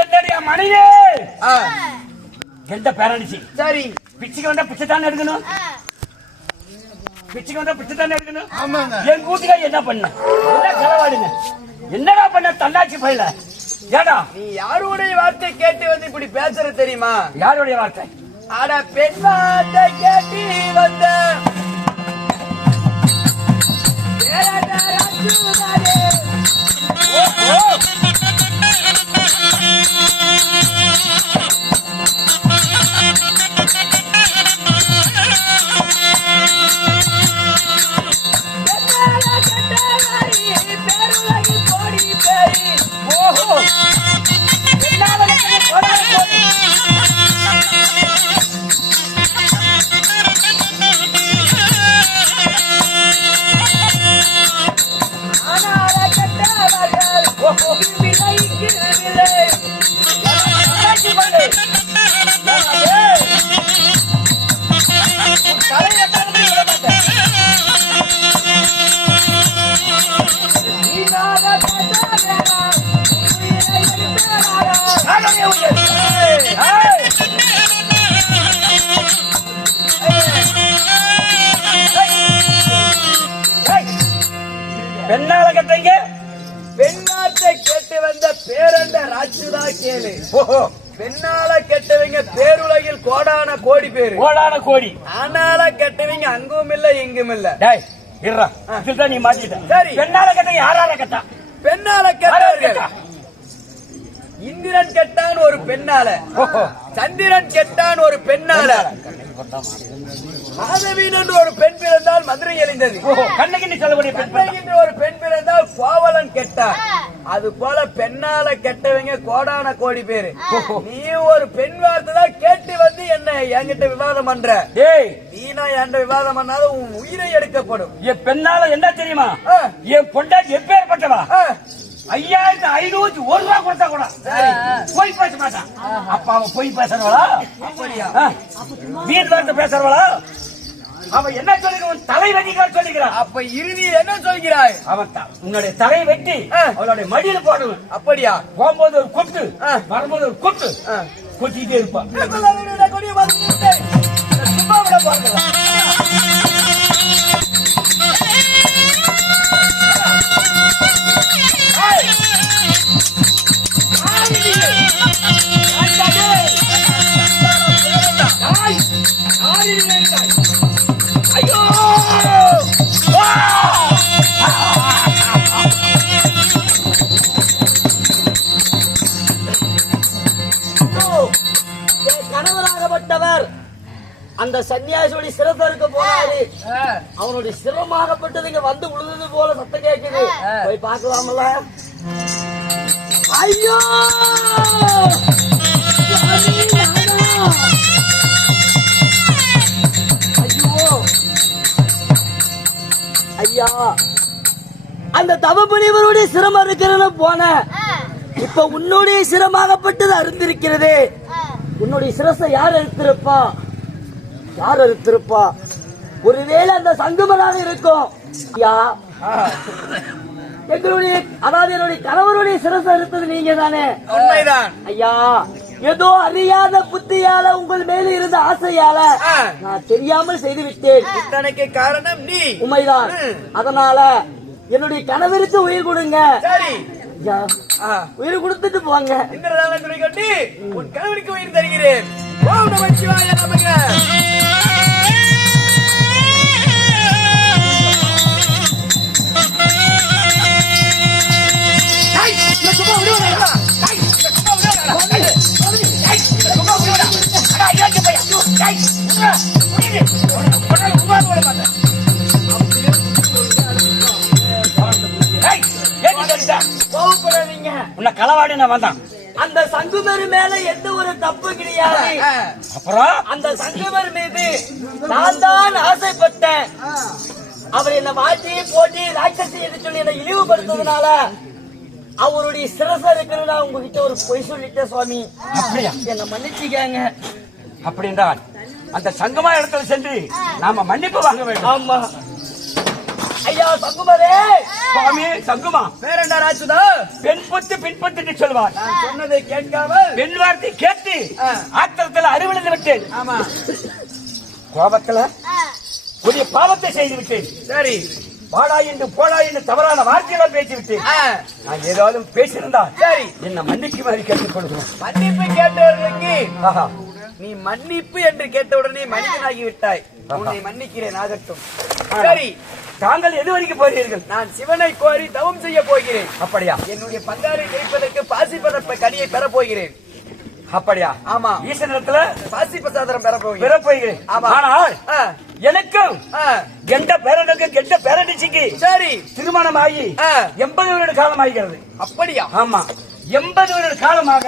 என்னுடைய மனைவி எந்த பேரணிச்சு சரி பிச்சுக்கு வந்தா பிச்சை தானே எடுக்கணும் பிச்சுக்கு வந்தா பிச்சை தானே எடுக்கணும் என் கூட்டுக்காரி என்ன பண்ண என்ன செலவாடுங்க என்னடா பண்ண தன்னாட்சி பயில ஏடா நீ யாருடைய வார்த்தை கேட்டு வந்து இப்படி பேசுற தெரியுமா யாருடைய வார்த்தை அட பெண் வார்த்தை கேட்டு வந்த பெண்ணாலகத்தைங்க பெண்ணாத்தை கேட்டு வந்த பேரண்ட ராட்சுதா கேளு பெண்ணால கெட்டவங்க பேருலகில் கோடான கோடி பேரு கோடான கோடி ஆனால கெட்டவங்க அங்கும் இல்ல இங்கும் இல்ல நீ மாட்டிட்ட சரி பெண்ணால கெட்ட யாரால கெட்டா பெண்ணால கெட்டவர்கள் இந்திரன் கெட்டான் ஒரு பெண்ணால சந்திரன் கெட்டான் ஒரு பெண்ணால மாதவீன் என்று ஒரு பெண் பிறந்தால் மதுரை எறிந்தது கண்ணகின்னு சொல்லக்கூடிய பெண் ஒரு பெண் பிறந்தால் கோவலன் கெட்டான் அது போல பெண்ணால கெட்டவங்க கோடான கோடி பேரு நீ ஒரு பெண் வார்த்தை தான் கேட்டு வந்து என்ன என்கிட்ட விவாதம் பண்ற நீனா என்கிட்ட விவாதம் பண்ணாலும் உன் உயிரை எடுக்கப்படும் என் பெண்ணால என்ன தெரியுமா என் பொண்டாட்டி எப்பேற்பட்டவா 5501 ரூபா கொடுத்தா கூட போய் பேச மாட்டான் அப்ப அவன் போய் பேசுறவளா வீண் வார்த்தை பேசுறவளா அவன் என்ன சொல்லிக்கிறான் தலை வெட்டிக்கார் சொல்லிக்கிறான் அப்ப இறுதியில் என்ன சொல்கிறாய் அவன் உன்னுடைய தலை வெட்டி அவளுடைய மடியில போடுவேன் அப்படியா போகும்போது ஒரு கொட்டு வரும்போது ஒரு கொட்டு கொட்டிட்டே இருப்பான் சும்மா விட பார்க்கலாம் கணவராகப்பட்டவர் அந்த சன்னியாசியோட சிரத்திற்கு போனாரு அவனுடைய சிரமாகப்பட்டது இங்க வந்து உழுது போல சத்தம் கேட்குது போய் பார்க்கலாம்ல ஐயோ ஐயா அந்த தவப்பணிவருடைய சிரமம் இருக்கிறது போன இப்ப உன்னுடைய சிரமாகப்பட்டது அருந்திருக்கிறது உன்னுடைய சிரசை யார் அறுத்திருப்பா யார் அறுத்திருப்பா ஒருவேளை அந்த சங்குமனாக இருக்கும் ஐயா எங்களுடைய அதாவது என்னுடைய கணவருடைய சிரசை அறுத்தது நீங்க தானே ஐயா ஏதோ அறியாத புத்தியால உங்கள் மேல இருந்த ஆசையால நான் தெரியாமல் செய்து விட்டேன் இத்தனைக்கு காரணம் நீ உண்மைதான் அதனால என்னுடைய கணவருக்கு உயிர் கொடுங்க உயிர் கொடுத்துட்டு போங்க இந்த கட்டி உன் கணவருக்கு உயிர் தருகிறேன் ஓம் நம சிவாய நமக உன்னை களவாடி நான் வந்தான் அந்த சங்குமரி மேல எந்த ஒரு தப்பு கிடையாது. அப்புறம் அந்த சங்குமரி மீது நான் தான் ஆசைப்பட்டேன். அவர் என்ன மாற்றி போட்டி ராட்சசி என்று சொல்லி என்னை இழிவுபடுத்துவதனால அவருடைய சிரசா இருக்கிறதா உங்ககிட்ட ஒரு பொய் சொல்லிட்டேன் சுவாமி. அப்படியா? என்ன மன்னிச்சுக்காங்க. அப்படின்றால் அந்த சங்கமா இடத்துல சென்று நாம மன்னிப்பு வாங்க வேண்டும். ஆமா ஐயா சங்குமரே. சுவாமி சங்குமா வேறண்டா ராஜுதா பெண் பொத்து பின் பொத்து சொல்வார். நான் சொன்னதை கேட்காமல் பெண் வார்த்தை கேட்டு ஆத்திரத்தில் அறிவிழந்து விட்டேன். ஆமா கோபத்துல புதிய பாவத்தை செய்து விட்டேன். சரி வாடா என்று போடா என்று தவறான வார்த்தைகள் பேசி விட்டேன். நான் ஏதாவது பேசியிருந்தால் சரி என்ன மன்னிக்குமாறு கேட்டுக் கொள்கிறேன். மன்னிப்பு கேட்டவர்களுக்கு ஆஹா. நீ மன்னிப்பு என்று கேட்டவுடனே மனிதனாகி விட்டாய். உன்னை மன்னிக்கிறேன் ஆகட்டும். சரி தாங்கள் எது வரைக்கும் போகிறீர்கள்? நான் சிவனை கோரி தவம் செய்ய போகிறேன். அப்படியா? என்னுடைய பங்காளி ஜெயிப்பதற்கு பாசிப்பத கனியை பெற போகிறேன். அப்படியா? ஆமா ஈசனிடத்துல பாசி பிரசாதம் பெற போகிறேன். பெற போகிறேன். ஆமா. ஆனால் எனக்கும் ஆ. கெண்ட பேரனுக்கு கெண்ட பேரண்டிச்சிக்கு சரி திருமணம் ஆகி 80 வருட காலம் ஆகிறது. அப்படியா? ஆமா 80 வருட காலமாக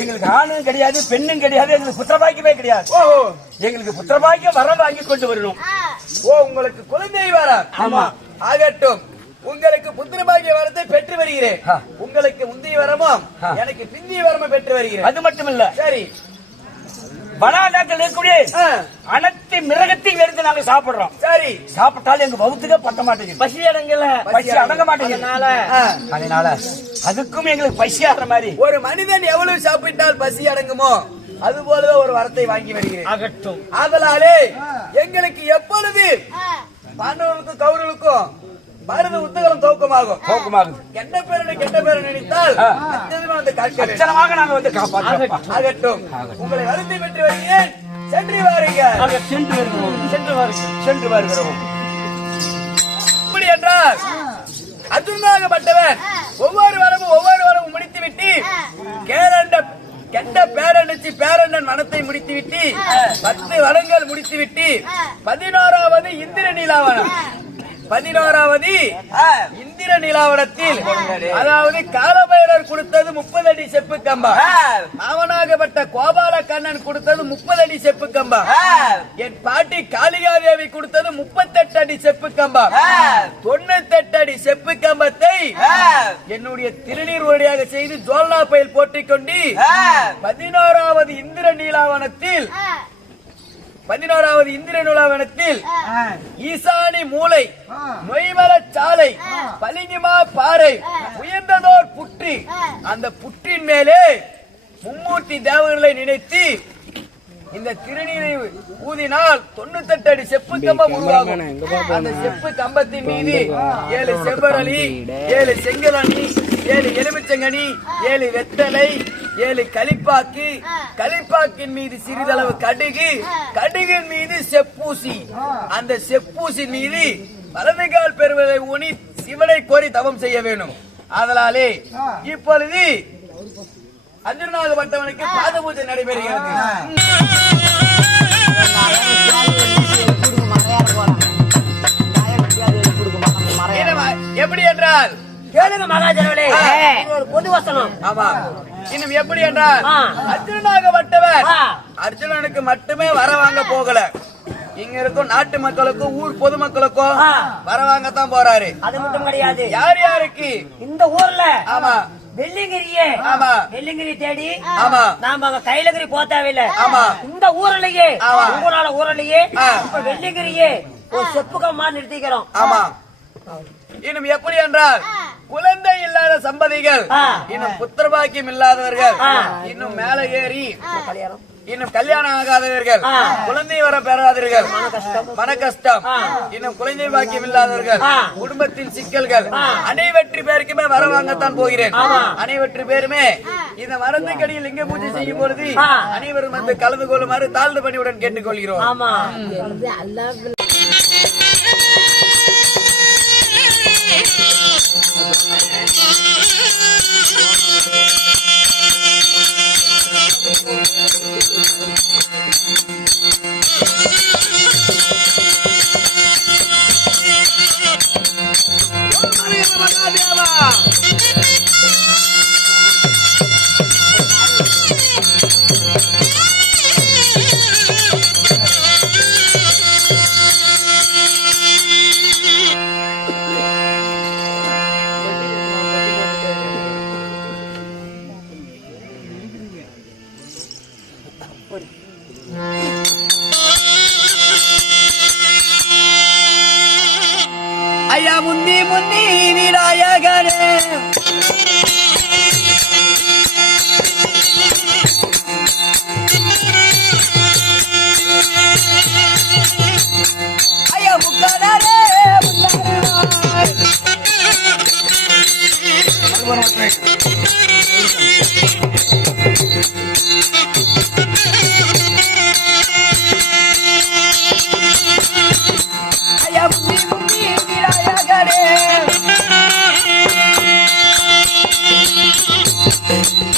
எங்களுக்கு ஆணும் கிடையாது பெண்ணும் கிடையாது. எங்களுக்கு புத்திரபாக்கியமே கிடையாது. ஓஹோ எங்களுக்கு புத்திரபாக்கியம் வரம் வாங்கி கொண்டு வரணும். ஓ உங்களுக்கு குழந்தை வர? ஆமா. ஆகட்டும். உங்களுக்கு புத்திரபாகிய வரத்தை பெற்று வருகிறேன். ஆ. உங்களுக்கு முந்தைய வரமும் எனக்கு பிந்திய வரமும் பெற்று வருகிறேன். அது மட்டும் இல்ல, சரி வனாதாக்கள் இருக்கக்கூடிய அனைத்து மிருகத்தையும் எடுத்து நாங்க சாப்பிடுறோம். சரி சாப்பிட்டாலும் எங்க வகுத்துக்க பத்த மாட்டேங்குது. பசி அடங்கல. பசி அடங்க மாட்டேங்குது. அதனால அதுக்கும் எங்களுக்கு பசி ஆடுற மாதிரி. ஒரு மனிதன் எவ்வளவு சாப்பிட்டால் பசி அடங்குமோ அது போலவே ஒரு வரத்தை வாங்கி வருகிறேன். ஆகட்டும். ஆதலாலே எங்களுக்கு எப்பொழுது பாண்டவர்களுக்கும் கௌரவர்களுக்கும் பாரத உத்தகலம் தோக்கமாகும். கெட்ட பேரை நினைத்தால் அந்த கச்சனமாக நாங்க வந்து காப்பாற்றுவோம். ஆகட்டும். உங்களை வருத்தி பெற்று வருகிறேன். சென்று வாருங்க. சென்று வருகிறோம். இப்படி என்றால் அர்ஜுனாகப்பட்டவன் ஒவ்வொரு வரமும் முடித்துவிட்டு கெட்ட பேரணிச்சு பேரண்ணன் மனத்தை முடித்துவிட்டு 10 வரங்கள் முடித்துவிட்டு 11வது இந்திர நீலாவனம் 11வது இந்திர நிலாவனத்தில் அதாவது காலபைரர் கொடுத்தது 30 அடி செப்பு கம்பா. அவனாகப்பட்ட கோபால கண்ணன் கொடுத்தது 30 அடி செப்பு கம்பா. என் பாட்டி காளிகாதேவி கொடுத்தது 38 அடி செப்பு கம்பா. 98 அடி செப்பு கம்பத்தை என்னுடைய திருநீர் வழியாக செய்து ஜோல்னா பயில் போட்டிக் கொண்டு 11வது இந்திர நீலாவனத்தில் ஈசானி மூலை மொய்மல சாலை பளிங்குமா பாறை உயர்ந்ததோர் புற்றி அந்த புற்றின் மேலே மும்மூர்த்தி தேவர்களை நினைத்து இந்த திருநீரை ஊதினால் 98 அடி செப்பு கம்பம் உருவாகும். அந்த செப்பு கம்பத்தின் மீது 7 செவ்வரளி 7 செங்கலணி 7 எலுமிச்சங்கனி 7 வெத்தலை 7 களிப்பாக்கு களிப்பாக்கின் மீது சிறிதளவு கடுகின் மீது செப்பூசி அந்த செப்பூசின் மீது வலதுகால் பெருவதை ஊனி சிவனை கோரி தவம் செய்ய வேண்டும். அதனாலே இப்பொழுது அர்ஜுனாகப்பட்டவனுக்கு பாத பூஜை நடைபெறுகிறது. எப்படி என்றால் கேளுங்க மகாஜனவனே, ஒரு பொது வசனம். ஆமா இன்னும் எப்படி என்றால் அர்ஜுனாகப்பட்டவன் அர்ஜுனனுக்கு மட்டுமே வர வாங்க போகல. இங்க இருக்கும் நாட்டு மக்களுக்கும் ஊர் பொதுமக்களுக்கும் வர வாங்கத்தான் போறாரு. அது மட்டும் கிடையாது. யார் யாருக்கு இந்த ஊர்ல ஆமா வெள்ளிங்கிரியே ஆமா வெள்ளிங்கிரி தேடி ஆமா நாம அங்க கைலகிரி போக தேவையில்லை. ஆமா இந்த ஊர்லயே உங்களால ஊர்லயே இப்ப வெள்ளிங்கிரியே ஒரு செப்புக்கமா நிறுத்திக்கிறோம். ஆமா இன்னும் எப்படி என்றால் குழந்தை இல்லாத சம்பதிகள் இன்னும் புத்திரபாக்கியம் இல்லாதவர்கள் இன்னும் மேல ஏறி இன்னும் கல்யாணம் ஆகாதவர்கள் குழந்தை வர பெறாதவர்கள் மன கஷ்டம் இன்னும் குழந்தை பாக்கியம் இல்லாதவர்கள் குடும்பத்தின் சிக்கல்கள் அனைவற்று பேருக்குமே வர வாங்கத்தான் போகிறேன். அனைவற்று பேருமே இந்த மரத்துக்கடியில் லிங்க பூஜை செய்யும் பொழுது அனைவரும் வந்து கலந்து கொள்ளுமாறு தாழ்ந்து பணியுடன் கேட்டுக்கொள்கிறோம். ஆமா ஐயா முந்தி முந்தி விநாயகரே ஐயா முக்கனரே ஐயா முந்தி முந்தி விநாயகரே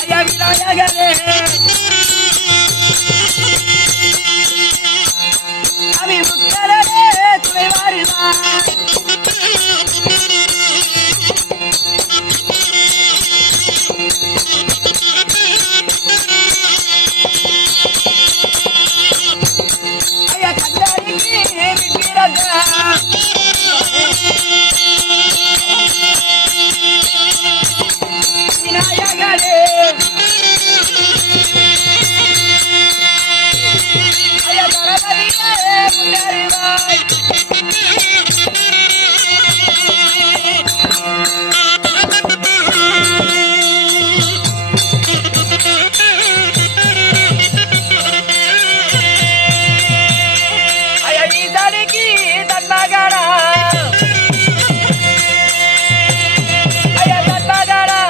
ஐயா விநாயகரே அவி முக்கனரே துணை வருவார் ஐயா கண்டாரிக்கு விக்கிரக விநாயகரே ஐயா கணபதியே முன்னறிவாய் ஐயா ஈசானிக்கு தன்மகனா ஐயா தன்மகனா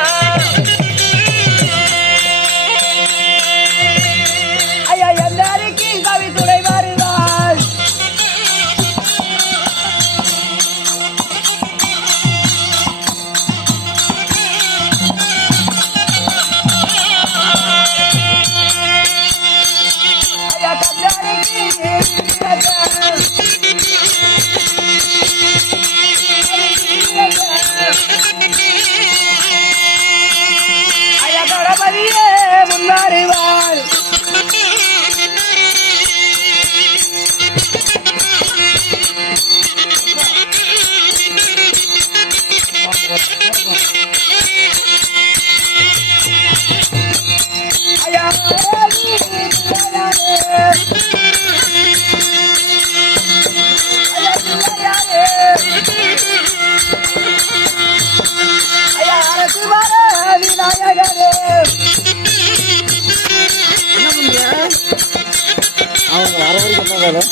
ஐயா எந்தாரிக்கு கவி துணை வருவார் ஐயா கந்தாரிக்கு ஐயா கணபதியே முன்னறிவார் ஐயா ஐயா அரசு வர விநாயகரே அவங்க அரை வரைக்கும் என்ன வேலை?